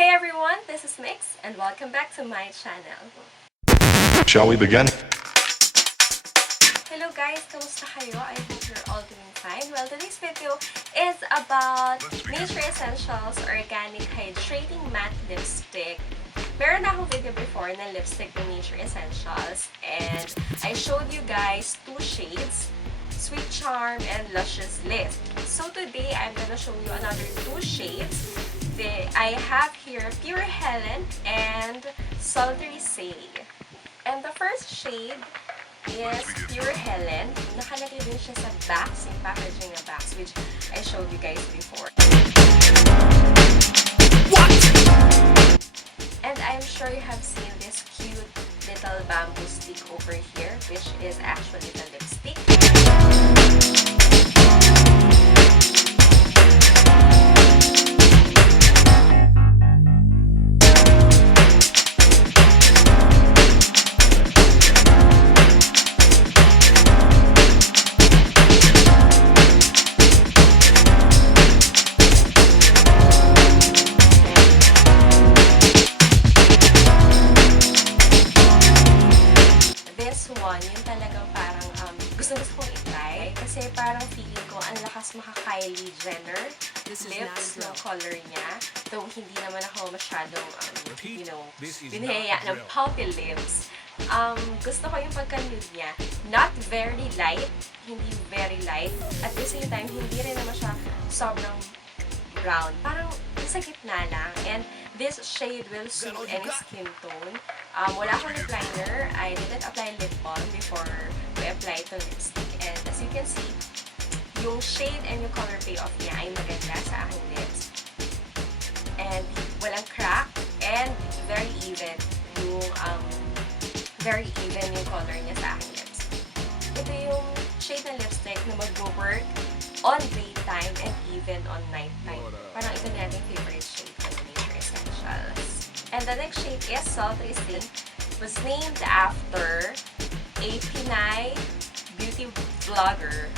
Hey everyone, this is Mix and welcome back to my channel. Shall we begin? Hello guys, kamusta kayo? I hope you're all doing fine. Well, today's video is about Nature Essentials Organic Hydrating Matte Lipstick. Meron na akong video before na lipstick ng Nature Essentials and I showed you guys two shades, Sweet Charm and Luscious Lift. So today, I'm gonna show you another two shades. I have here Pure Helen and Sultry Say. And the first shade is Pure Helen. Nakalagay din siya sa box, yung packaging na box, which I showed you guys before. What? And I'm sure you have seen this cute little bamboo stick over here, which is actually the lipstick. Yun talagang parang gusto kong i-try kasi parang feeling ko ang lakas maka-Kylie Jenner lips ng color niya. Though hindi naman ako masyadong, binihaya ng puffy lips. Gusto ko yung pagka-nude niya. Not very light, hindi very light. At the same time, hindi rin naman siya sobrang brown. Parang sa gitna lang. And this shade will suit any skin tone. Wala akong lip liner. I didn't apply lip balm before we apply the lipstick. And as you can see, yung shade and yung color payoff niya ay maganda sa aking lips. And walang crack. And very even yung color niya sa aking lips. Ito yung shade ng lipstick na mag-work on daytime and even on nighttime. Parang ito na yung favorite shade ng Nature Essentials. And the next shade is Sultry Say. It was named after a Pinay beauty vlogger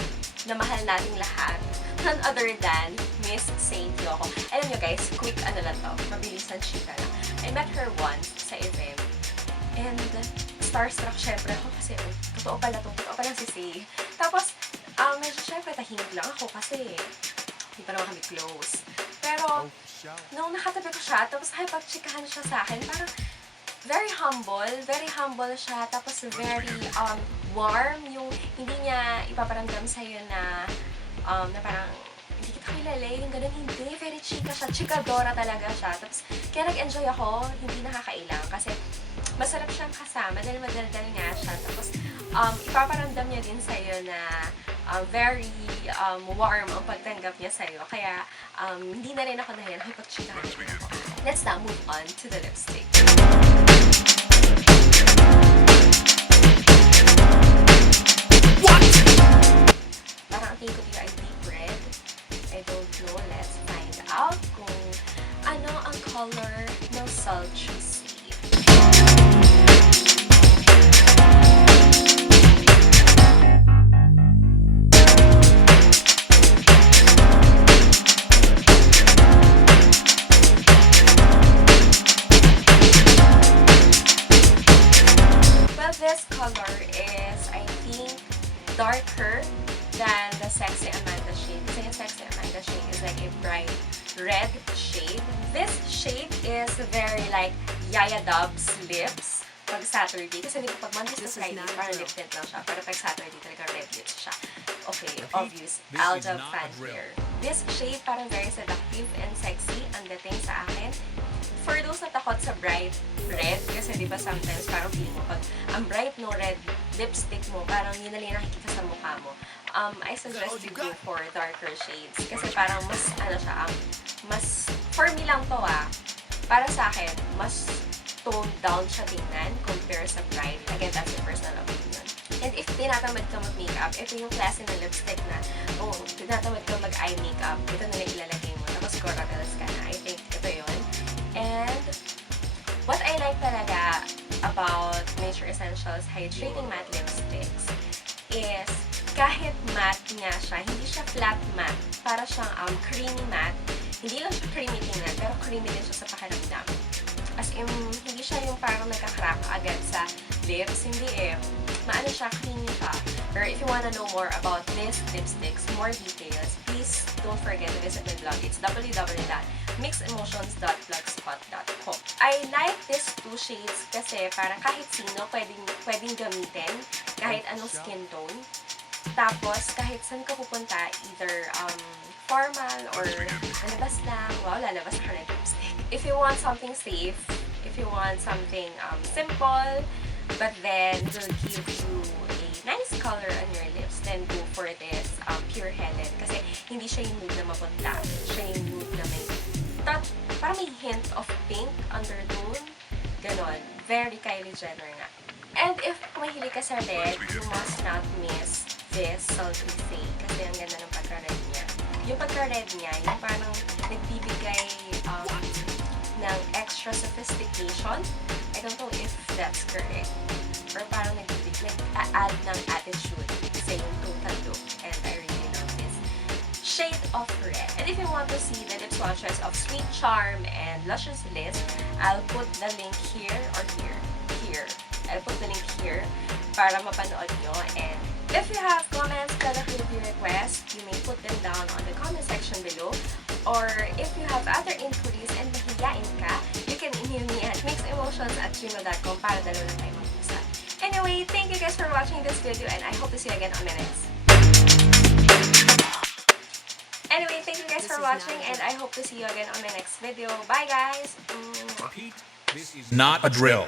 na mahal nating lahat. None other than Miss Saint Yoko. Alam nyo guys, quick ano lang to, mabilisan chika lang. I met her once sa event. And starstruck syempre ako kasi totoo pala si Say. Tapos, medyo syempre tahimik lang ako kasi hindi pa naman kami close. Pero, nung nakatabi ko siya, tapos nakipag-chikahan siya sa akin, parang very humble siya, tapos very warm, yung hindi niya ipaparamdam sa'yo na parang hindi kita kilala, yung ganun, hindi, very chika siya, chikadora talaga siya. Tapos, kaya nag-enjoy ako, hindi nakakailang, kasi masarap siyang kasama, dahil madaldal nga siya, tapos ipaparamdam niya din sa'yo na very warm ang pagtanggap niya sa'yo. Kaya, hindi na rin ako nahiyan. Pag-chikahan ako. Let's now move on to the lipstick. What? Parang ang tingin ko dito ay deep red. I don't know. Let's find out kung ano ang color ng Sultry Say. This color is, I think, darker than the Sexy Amanda shade. Kasi yung Sexy Amanda shade is like a bright red shade. This shade is very like Yaya Dub's lips pag Saturday. Kasi pag Monday to Friday, parang lip tint lang siya. Pero pag Saturday, talaga red lips siya. Okay, obvious. Alda fan here. This shade parang very seductive and sexy ang dating sa akin. For those na takot sa bright red, kasi diba sometimes parang feeling mo pag ang bright no red lipstick mo, parang yun na lang nakikita sa mukha mo. I suggest you go for darker shades. Kasi parang mas, mas, for me lang to para sa akin, mas toned down siya tingnan compare sa bright. Again, that's your personal opinion. And if tinatamad ka mag-makeup, ito yung klase ng lipstick na, tinatamad ka mag-eye makeup, ito na lang ilalagay mo. Tapos corals ka na. I think ito yun. And what I like talaga about Nature Essentials Hydrating Matte Lipsticks is kahit matte nga siya, hindi siya flat matte. Para siyang creamy matte. Hindi lang siya creamy tingnan, pero creamy din siya sa pakiramdam. As in, hindi siya yung parang nagka-crack agad sa lips. Hindi eh. Maano siya, creamy siya. Pero if you wanna know more about this lipsticks, more details, please don't forget to visit my blog. It's www.micsemotions.blogspot.com. I like these two shades kasi parang kahit sino pwedeng gamitin, kahit anong skin tone. Tapos, kahit saan ka pupunta, either formal or lalabas lang, wow, lalabas ka na lipstick. If you want something safe, if you want something simple, but then will give you a nice color on your lips, then go for this Pure Helen. Kasi hindi siya yung nude na mapunta. Siya yung nude na may parang may hint of pink undertone. Ganon. Very Kylie Jenner nga. And if mahilig ka sa red, you must not miss this Sultry Fade. Kasi ang ganda ng pagka-red niya. Yung pagka-red niya, yung parang nagbibigay ng extra sophistication. I don't know if that's correct. Or parang nag-add ng attitude sa yung total look. And I really love this shade of red. And if you want to see the lip swatches of Sweet Charm and Luscious Lips, I'll put the link here or here. I'll put the link here para mapanood nyo. And if you have comments, review requests, you may put them down on the comment section below. Or if you have other inquiries and mahihain ka, you can email me at mixemotions@gmail.com para dalawa na tayo mag-usap. Anyway, thank you guys for watching this video and I hope to see you again on my next. Anyway, thank you guys for watching and I hope to see you again on my next video. Bye guys! This is not a drill.